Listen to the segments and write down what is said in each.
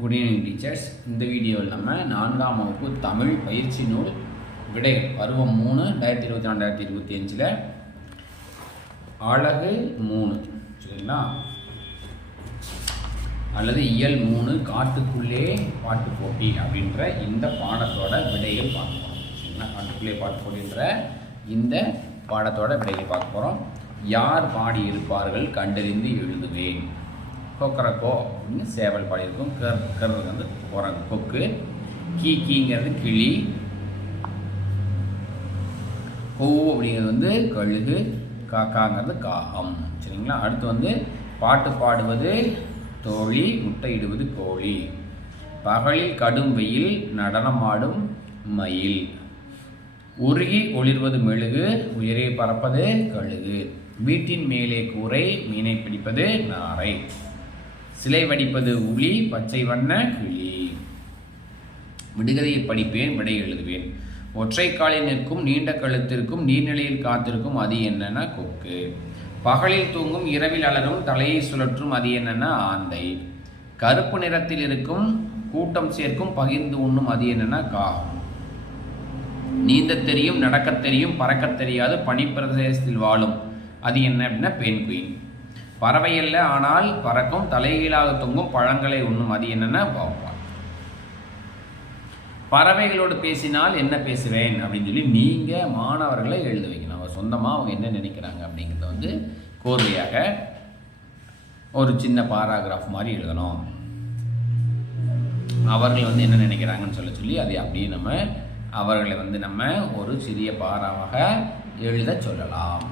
Good evening teachers இந்த வீடியோவில் நம்ம நான்காம் வகுப்பு தமிழ் பயிற்சி நூல் விடை பருவம் மூணு ரெண்டாயிரத்தி இருபத்தி நாலு ரெண்டாயிரத்தி இருபத்தி அஞ்சில். அழகு மூணு சரிங்களா? அல்லது இயல் மூணு காட்டுக்குள்ளே பாட்டு போட்டி அப்படின்ற இந்த பாடத்தோட விடைகள் பார்க்க போகிறோம் சரிங்களா? காட்டுக்குள்ளே பாட்டு போட்டின்ற இந்த பாடத்தோட விடைகள் பார்க்க போகிறோம் யார் பாடி இருப்பார்கள் கண்டறிந்து எழுதுவேன். கொக்கரக்கோ அப்படின்னு சேவல் பாடியிருக்கும். கர் கர் வந்து குரங்கு கொக்கு கீ கீங்கிறது கிளி பூ அப்படிங்கிறது வந்து கழுகு காக்காங்கிறது காகம். சரிங்களா? அடுத்து வந்து பாட்டு பாடுவது தோழி முட்டையிடுவது கோழி. பகலில் கடும் வெயில் நடனமாடும் மயில். உருகி ஒளிர்வது மெழுகு உயிரை பறப்பது கழுகு. வீட்டின் மேலே கூரை மீனை பிடிப்பது நாரை. சிலை வடிப்பது உளி பச்சை வண்ண கிளி. விடுகதையை படிப்பேன் விடை எழுதுவேன். ஒற்றை காலில் நிற்கும் நீண்ட கழுத்திற்கும் நீர்நிலையில் காத்திருக்கும் அது என்னன்னா? கொக்கு. பகலில் தூங்கும் இரவில் அலரும் தலையை சுழற்றும் அது என்னன்னா? ஆந்தை. கருப்பு நிறத்தில் இருக்கும் கூட்டம் சேர்க்கும் பகிர்ந்து உண்ணும் அது என்னன்னா? காகம். நீந்த தெரியும் நடக்கத் தெரியும் பறக்கத் தெரியாது பனிப்பிரதேசத்தில் வாழும். அது என்ன அப்படின்னா பெண் குயின். பறவை அல்ல ஆனால் பறக்கும் தலைகீழாக தொங்கும் பழங்களை உண்ணும். அது என்னென்ன வௌவால் பறவைகளோடு பேசினால் என்ன பேசுவேன் அப்படின்னு சொல்லி நீங்கள் மாணவர்களை எழுத வைக்கணும். அவர் சொந்தமாக அவங்க என்ன நினைக்கிறாங்க அப்படிங்கிறத வந்து கோர்வையாக ஒரு சின்ன பாராகிராஃப் மாதிரி எழுதணும். அவர்கள் வந்து என்ன நினைக்கிறாங்கன்னு சொல்ல சொல்லி அதை அப்படியே நம்ம அவர்களை வந்து நம்ம ஒரு சிறிய பாராவாக எழுத சொல்லலாம்.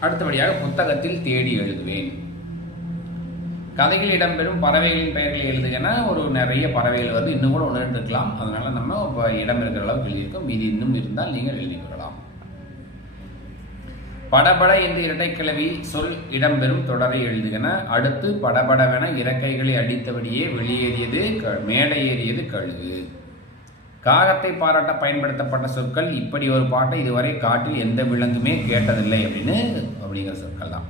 அடுத்தபடியாக புத்தகத்தில் தேடி எழுதுவேன். கதையில் இடம்பெறும் பறவைகளின் பெயர்களை எழுதுகன்னா ஒரு நிறைய பறவைகள் வந்து இன்னும் கூட ஒன்று ரெண்டு இருக்கலாம் அதனால நம்ம இப்போ இடம் இருக்கிற அளவுக்கு எழுதியிருக்கோம். மீதி இன்னும் இருந்தால் நீங்கள் எழுதி கொள்ளலாம். படபட என்று இரட்டைக்கிழவி சொல் இடம்பெறும் தொடரை எழுதுகன அடுத்து படபடவென இறக்கைகளை அடித்தபடியே வெளியேறியது க- மேடை ஏறியது கழுகு. காகத்தை பாராட்ட பயன்படுத்தப்பட்ட சொற்கள் இப்படி ஒரு பாட்டை இதுவரை காட்டில் எந்த விலங்குமே கேட்டதில்லை அப்படின்னு அப்படிங்கிற சொற்கள் தான்.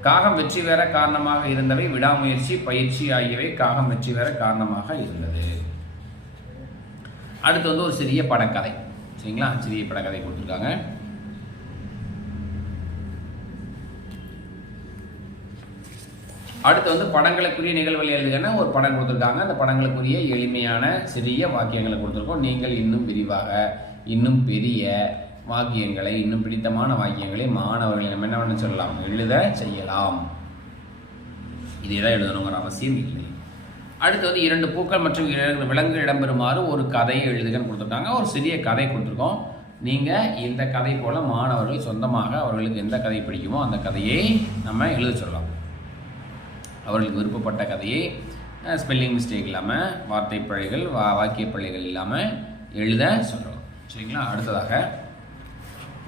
காகம் வெற்றி பெற காரணமாக இருந்தவை விடாமுயற்சி பயிற்சி ஆகியவை காகம் வெற்றி பெற காரணமாக இருந்தது. அடுத்து வந்து ஒரு சிறிய படக்கதை. சரிங்களா? சிறிய படக்கதை கொடுத்துருக்காங்க. அடுத்து வந்து படங்களுக்குரிய நிகழ்வுகள் எழுதுகன்னா ஒரு படம் கொடுத்துருக்காங்க. அந்த படங்களுக்குரிய எளிமையான சிறிய வாக்கியங்களை கொடுத்துருக்கோம். நீங்கள் இன்னும் விரிவாக இன்னும் பெரிய வாக்கியங்களை இன்னும் பிடித்தமான வாக்கியங்களை மாணவர்கள் நம்ம என்ன பண்ண சொல்லலாம்? எழுத செய்யலாம். இதெல்லாம் தான் எழுதணுங்கிற அவசியம் இல்லை. அடுத்து வந்து இரண்டு பூக்கள் மற்றும் இரண்டு விலங்குகள் இடம்பெறுமாறு ஒரு கதையை எழுதுகன்னு கொடுத்துருக்காங்க. ஒரு சிறிய கதை கொடுத்துருக்கோம். நீங்கள் இந்த கதை போல் மாணவர்கள் சொந்தமாக அவர்களுக்கு எந்த கதை பிடிக்குமோ அந்த கதையை நம்ம எழுத சொல்லலாம். அவர்களுக்கு விருப்பப்பட்ட கதையை ஸ்பெல்லிங் மிஸ்டேக் இல்லாமல் வார்த்தை பிழைகள் வா வாக்கிய பிழைகள் இல்லாமல் எழுத சொல்கிறோம் சரிங்களா? அடுத்ததாக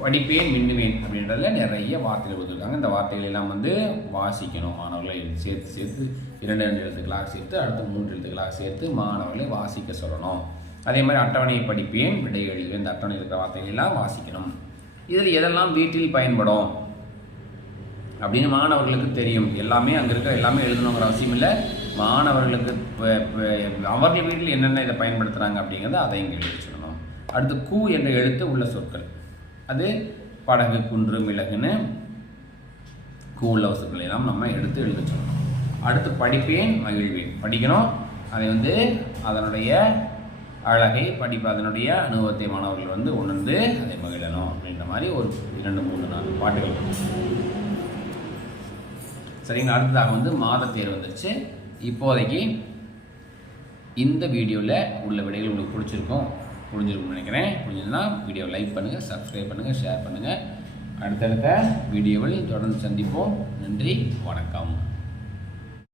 படிப்பேன் மின்னுவேன் அப்படின்றதுல நிறைய வார்த்தைகள் கொடுத்துருக்காங்க. இந்த வார்த்தைகள் எல்லாம் வந்து வாசிக்கணும். மாணவர்களை சேர்த்து சேர்த்து இரண்டு இரண்டு எழுத்துக்களாக சேர்த்து அடுத்து மூன்று எழுத்துக்களாக சேர்த்து மாணவர்களை வாசிக்க சொல்லணும். அதே மாதிரி அட்டவணையை படிப்பேன் விடை எழுதுவேன். இந்த அட்டவணையில் இருக்கிற வார்த்தைகள் எல்லாம் வாசிக்கணும். இதில் எதெல்லாம் வீட்டில் பயன்படும்? அப்படின்னு மாணவர்களுக்கு தெரியும். எல்லாமே அங்கே இருக்கிற எல்லாமே எழுதணுங்கிற அவசியம் இல்லை. மாணவர்களுக்கு அவர்கள் வீட்டில் என்னென்ன இதை பயன்படுத்துகிறாங்க அப்படிங்கிறத அதை இங்கே எழுதி சொல்லணும் அடுத்து கூ என்ற எழுத்து உள்ள சொற்கள். அது படகு குன்று மிளகுன்னு கூ உள்ள சொற்களை எல்லாம் நம்ம எடுத்து எழுத சொல்லணும் அடுத்து படிப்பேன் மகிழ்வேன். படிக்கணும். அதை வந்து அதனுடைய அழகை படிப்பு அதனுடைய அனுபவத்தை மாணவர்கள் வந்து உணர்ந்து அதை மகிழணும் அப்படின்ற மாதிரி ஒரு இரண்டு மூணு நாலு பாட்டுகள். சரிங்களா? அடுத்ததாக வந்து மாத தேர்வு வந்துருச்சு. இப்போதைக்கு இந்த வீடியோவில் உள்ள விடைகள் உங்களுக்கு பிடிச்சிருக்கும் புரிஞ்சிருக்கும்னு நினைக்கிறேன். புரிஞ்சதுன்னா வீடியோ லைக் பண்ணுங்கள் சப்ஸ்கிரைப் பண்ணுங்கள் ஷேர் பண்ணுங்கள் அடுத்தடுத்த வீடியோவில் தொடர்ந்து சந்திப்போம். நன்றி வணக்கம்.